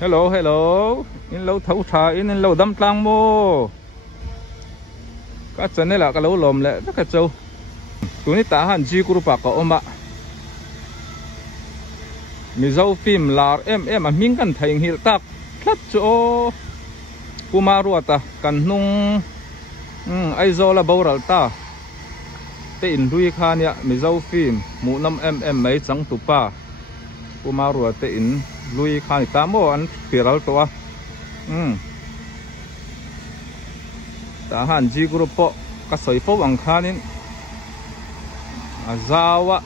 Hello, hello. In lâu thấu trà, in lâu đâm tlang mô. Các chân này là cái lâu lồm lệ rất là trâu. Tụi này ta hẳn G group à có ôm ạ. Mình dâu phim là em à mình cần thấy hiểu tạc. Khát chỗ Kumaru ta cần nung ai do là bao rալ ta. Tế in đuôi khá nhá, mình dâu phim mũ 5 mấy trắng tụ pa. Kumaru tế in lui khá ta mô ăn viral toa. Ta hẳn G group po các sợi phố bằng khá nên Zawa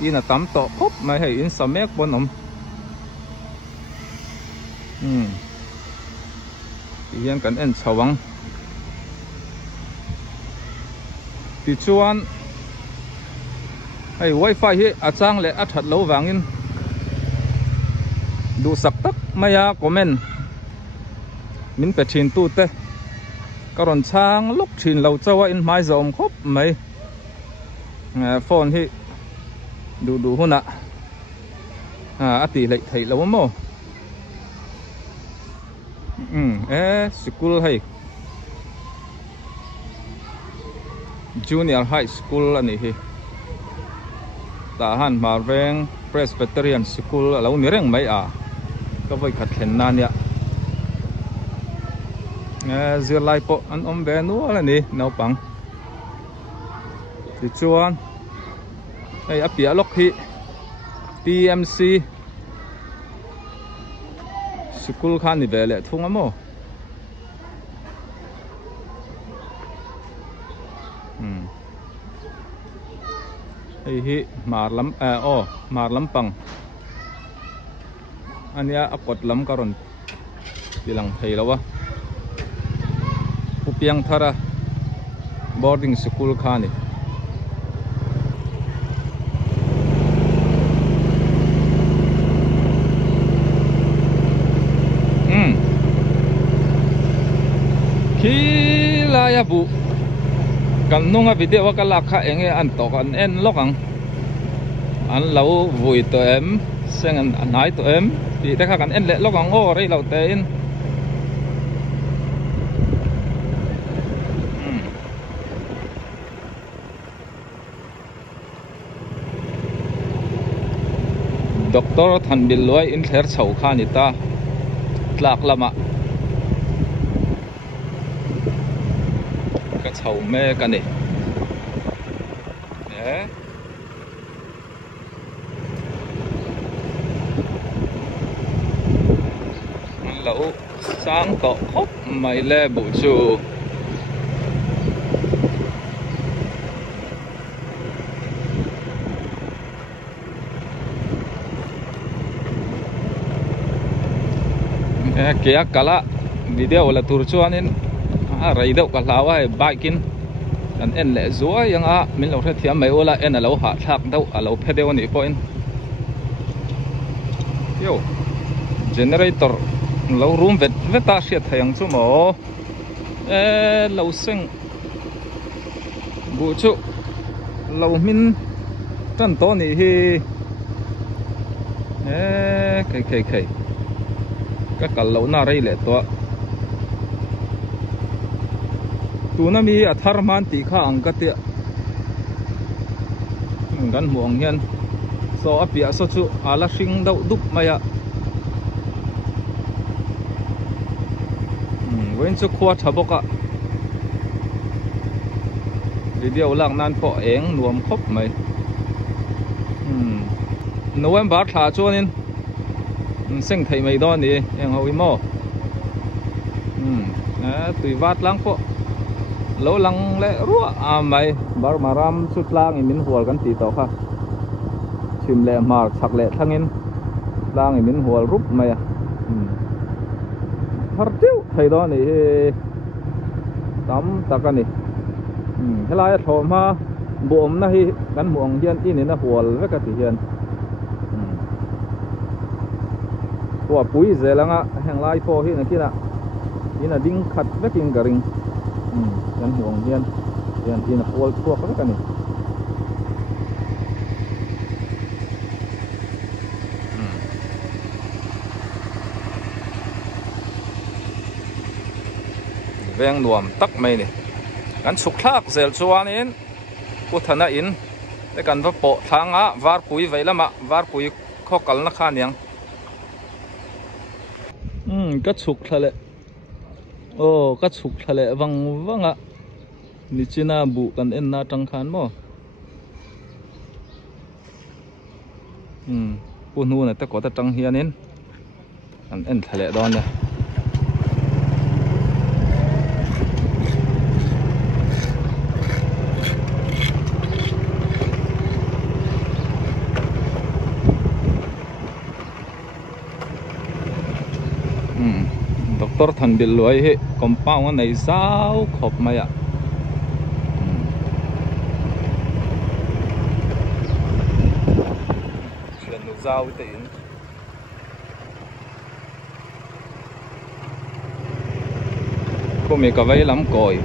ina tam to khop mai hay in samek bonom hian kan en chawang ti chuan hay wifi hi achang le athat lo wangin du sak tak maya comment min pe thin tu te karon chang lok thin lo chawa in mai zom khop mai phone hi đủ hôn ạ tỷ lệ thầy lâu mò school hay junior high school anh hi ta han Marveng Presbyterian School lâu nửa rừng mấy có với khát khen nan ya zir lai po anh bé nữa là nè nấu bằng thì chuan đây áp bia lốc hi TMC school khan ni về lệ thung amo đây hi mar lam pang ania akot lam karon bilang thei lawa upiang thara boarding school khan ni Kila ya bu kan nunga video ka lakha enge an to kan en lokang an lau vui to em seng an nai to em ti ta kan en le lokang o rei lau te in doctor than bil loi in ther chho kha ni ta tlak lama hầu mê cái này lẩu sáng tỏ khóc mày lê bổ chù kia cả lá video là tour cho nên rầy đâu cả lão ấy biking dan en lệ zua yang min lo thiam mai ola en lo ha thak đâu lo phedeu ni point yo generator lo room veta sia thayang chu mo lo sing bu chu lo min tan to ni hi kai các cả lo na rei lệ to tu na mi atharman ti kha angkatia gan muang hian so apia so chu ala hring deuh dup maya wen chu khua thaboka video lang nan po eng nuam khop mai November tha chuanin seng thei mai do ni eng ho imo tui wat lang po lâu lăng lệ rúa mày bar maram chút lang min hual kan ti to kha chim le mar chak le thangin lang min hual rup mày har tiu thei do ni tam takani helai thom ha bom na hi kan muang hian in na hual veka ti hian wa pui zelanga henglai po hi na kina ina ding khat veking garing yan huang hian in hol thuak ka ni veng nuam tak mai ni kan suk thak zel chuan in puthana in te kan va po thanga var pui veilama var pui khokal na khan yang ka chuk thale ka chuk thale wanga ni china bu kan en na tang khan mo pu nu na te ko ta tang hianin kan en thale don ne Doktor than bil loi he compound này sao khop mai ạ chuyện nó giao tiền cô mẹ cả vay lắm còi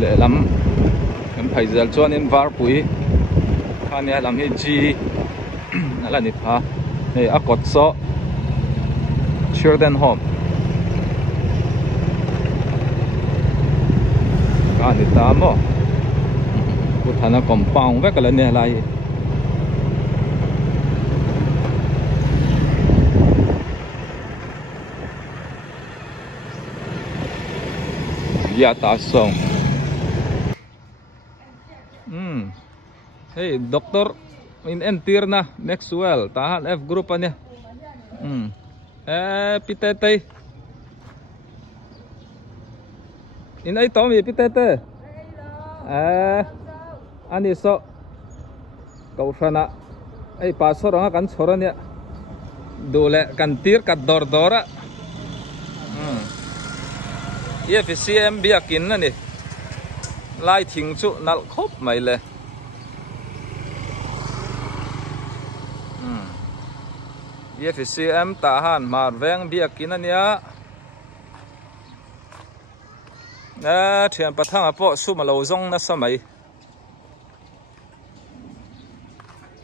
lệ lắm em phải giờ cho nên var bụi khan nhà làm hết chi là nít ha này ác quật so children home cái này ta mo, cô thằng nó compound với cái lần này lại, ya ta song, hey doctor in entirna Maxwell tahan F group anya, pitete. In ai Tommy pitete ani so kau sana ai pasor nga kan soran ya dole kan tir kat dora FCM biakin na ni lai thing chu nal khop mai le FCM tahan mar veng biakin ania thiam pathang apo suma lo zong na samai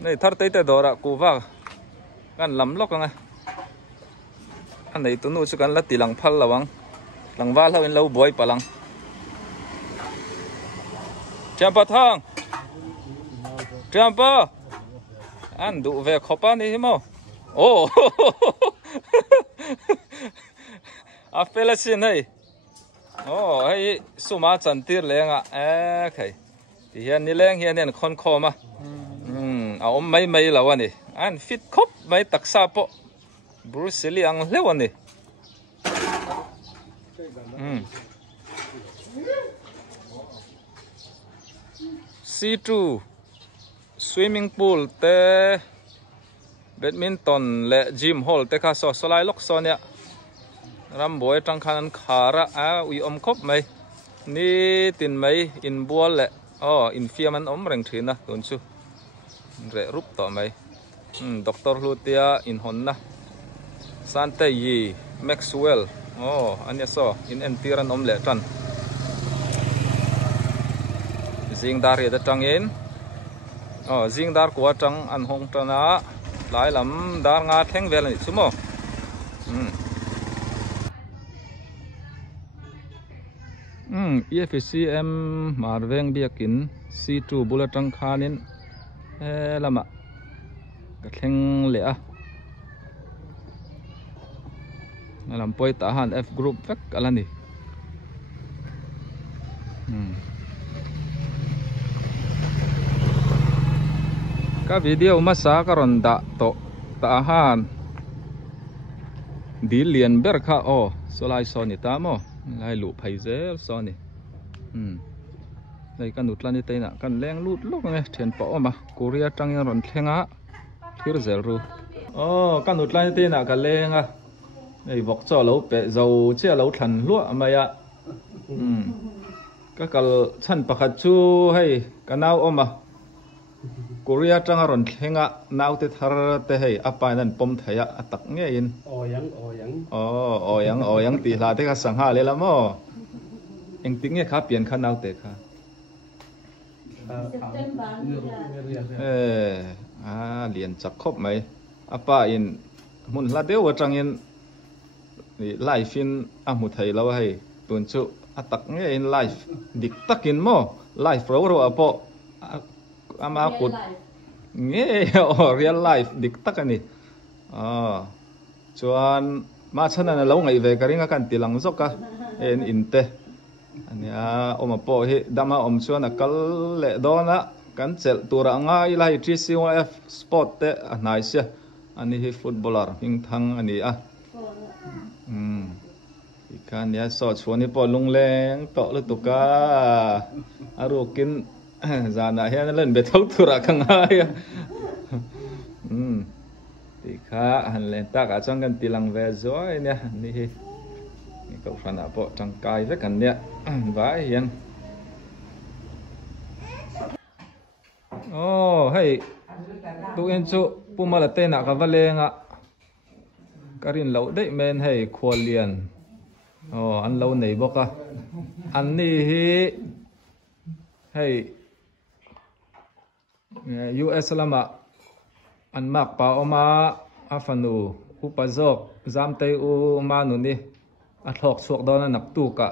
nei thar te dora kuwa kan lam lok nga an nei tunu chu kan la tilang phal lawang langwa lo in lo boy palang thiam pathang thiam pa an du ve khopa ni mo oh a felasin hey hey suma chantir lenga khai ti hian ni leng hian en khon khoma a om mai lawani an fit khop mai taksa po Bruce Lee ang lewani C2 swimming pool te badminton le gym hall te kha so solai lok sonia ram boy tang khan khara ui om khop mai ni tin mai in bual le in fiaman om reng thina tun chu re rup to mai doctor lutia in honna sante yi Maxwell anya so in entiran om le tan jing dar ya tang in jing dar kwa tang an hong tana lai lam dar nga theng vel ni chumo EFCM marveng biakin C2 bulatang khanin lama ka thleng le a lam poi ta han F group vek alani ka video masa karon da to ta han dilian ber kha solai soni ta mo lai lu phai zel soni đây kan utlani te na kan leng lut lok nge then pa ma Korea tang yang ron thlenga thir zel ru kan utlani te na ka lenga ei bok cho lo pe zo che lo than lu ma ya ka kal chan pakhat chu hei kanau oma Korea tang ron thlenga nau te thar te hei apa nan pom thaya atak nge in oyang ti la te ka sangha le la mo eng ting nge kha pian kha nau te kha liền chặt khóc mày apa in mun la deu atang in ni lai fin a mu thai lo hay tuần chu atak nghe in life dik takin mo life ro ro apo ama kut nghe real life dik takani chuan ma chana na lo ngai ve karinga kan tilang zoka en inte ania oma po hi dama om chuan a kal le dona kan chel tura nga ilai TCF sport te a nai sia ani hi footballer hing thang ani a ikan ya so chuani po lungleng to lu tuka arukin zana hian len be thau tura khanga ya tikha han len ta ka chang kan tilang ve zoi ne ni hi ni ko fana po tangkai ve kan ne vai hian hey tu en chu pumala te na ka valenga karin lo dei men hey kholian an lo nei boka an ni hi hey US lama an mak pa oma afanu upazok zamtei u manu ni a thlok chuak don nak tu ka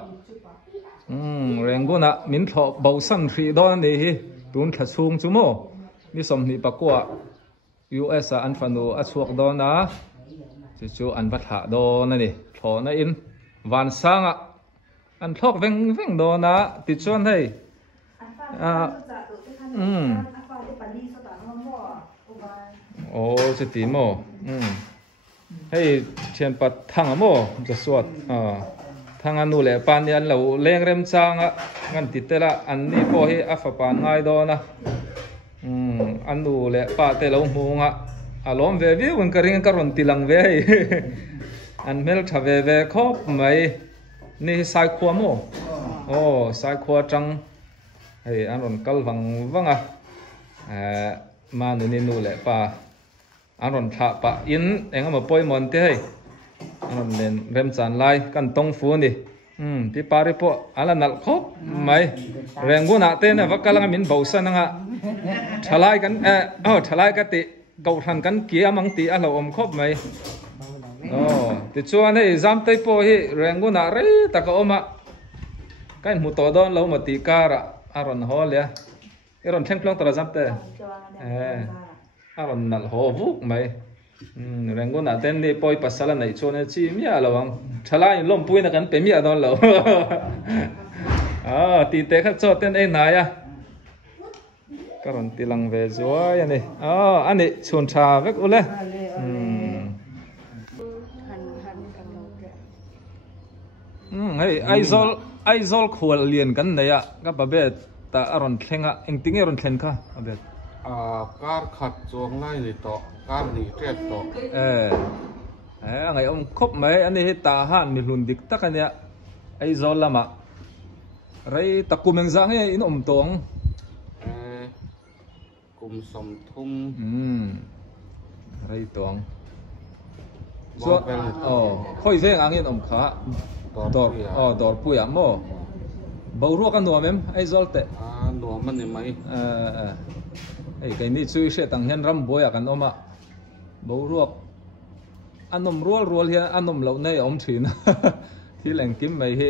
renguna min thlok bausan thri don ni hi tun thasung chumo ni somni pakwa US an fanu a chuak don na chu an batha don ani thona in van sanga an thlok veng veng don na ti chuan heiจะตีโมให้เชียนปัดทางโมจะสวดทางอันนู้นแหละปานยันเราเลี้ยงเริ่มจางงั้นติดแต่ละอันนี้พอให้อัฟปานง่ายดอนะอันนู้นแหละป้าแต่เราหงอารมณ์เววิวมันก็เรียงกระรอนติลังเวอันเมลชาเวครบไหมนี่สายขวาโมสายขวาจังให้อันรอนกัลวังมาหนูนี่นู่นแหละป้าอันนั้นถ้าปะอินเองก็มาปล่อยมันเต้อันนั้นเล่นเริ่มจานไล่กันตรงฟูนี่ที่ปาริโปอันนั้นนักคบไหมแรงกูน่ะเต้นวักกำลังมินเบาสันนะทลายกันทลายกันติเกาทันกันเกี่ยมังติอันเราอมคบไหมติดชวนให้จำเตยโปให้แรงกูน่ะเร่ตะก็อมกันหูต่อดอนเรามาตีการะอันนั้นฮอลเลยอันนั้นเช่งพลองตระจำเตอันนั้นหัววุกไหมแรงกูน่ะเต้นนี่ปอยปัสสาวะในชวนชีมีอะไรบ้างชลายล้มปุยนักกันเป็นมีอะไรเราตีเตะขัดโจเต้นเองไหนก็รันตีลังเวจวยอันนี้อันนี้ชวนชาเวกอุเล่ไอโซลขวดเลียนกันเนี่ยก็แบบเบ็ดแต่อารมณ์เข่งเองติ้งอารมณ์เข่งค่ะแบบ การขัดจวงง่ายเลยต่อการหนีเจ็บต่อไงอมคบไหมอันนี้ตาหันมีหุ่นดิกตักอันเนี้ยไอโซลละมะไรตะกุมยังจังเนี่ยอินอมตวงกุมสมทุ่มไรตวงส่วนค่อยเสียงอังเงินอมขาดอดปุยอ่ะโม่เบารัวกันหนัวมั้ยไอโซลเตะหนัวมันยังไงไอ้ไก่นี่ช่วยเสียตังเงินรำบวยกันอมเบารวกอันนมรัวเฮียอันนมเหล่านี้อมถืนที่แหล่งกิมไม่เฮ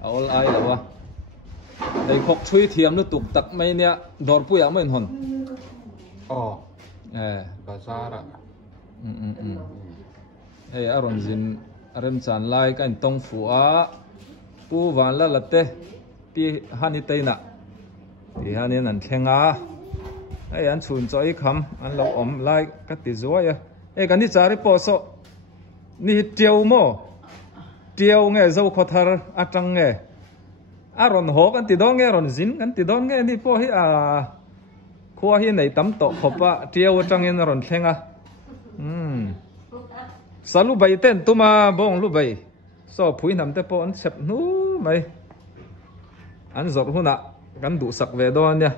เอาอะไรหรอวะในพกช่วยเทียมหรือตุกตักไม่เนี่ยดอดปุยไม่เห็นหนบาซาระไอ้อารมณ์จินเริ่มจานไล่กันตรงฝัวปูวานละเตะปีฮันนี่เตยน่ะปีฮันนี่นั่นแข่งไอ้อันชุนจอยคำอันเราอมไล่ก็ติดจ้วยไอ้กันนี่จาริปอสนี่เดียวโม่เดียวไงเจ้าขดทาร์อาจังไงอารอนหอกกันติดดองไงอารอนจินกันติดดองไงนี่พอให้ขัวให้ในตั้มโตขบว่าเดียวจังเงินอารอนแข่งสาลูใบเต้นตัวมาบ้องลูใบสอบผู้นำแต่พออันเสพนู้ไหมอันจดหุ่นกันดูสักเวดอนเนี่ย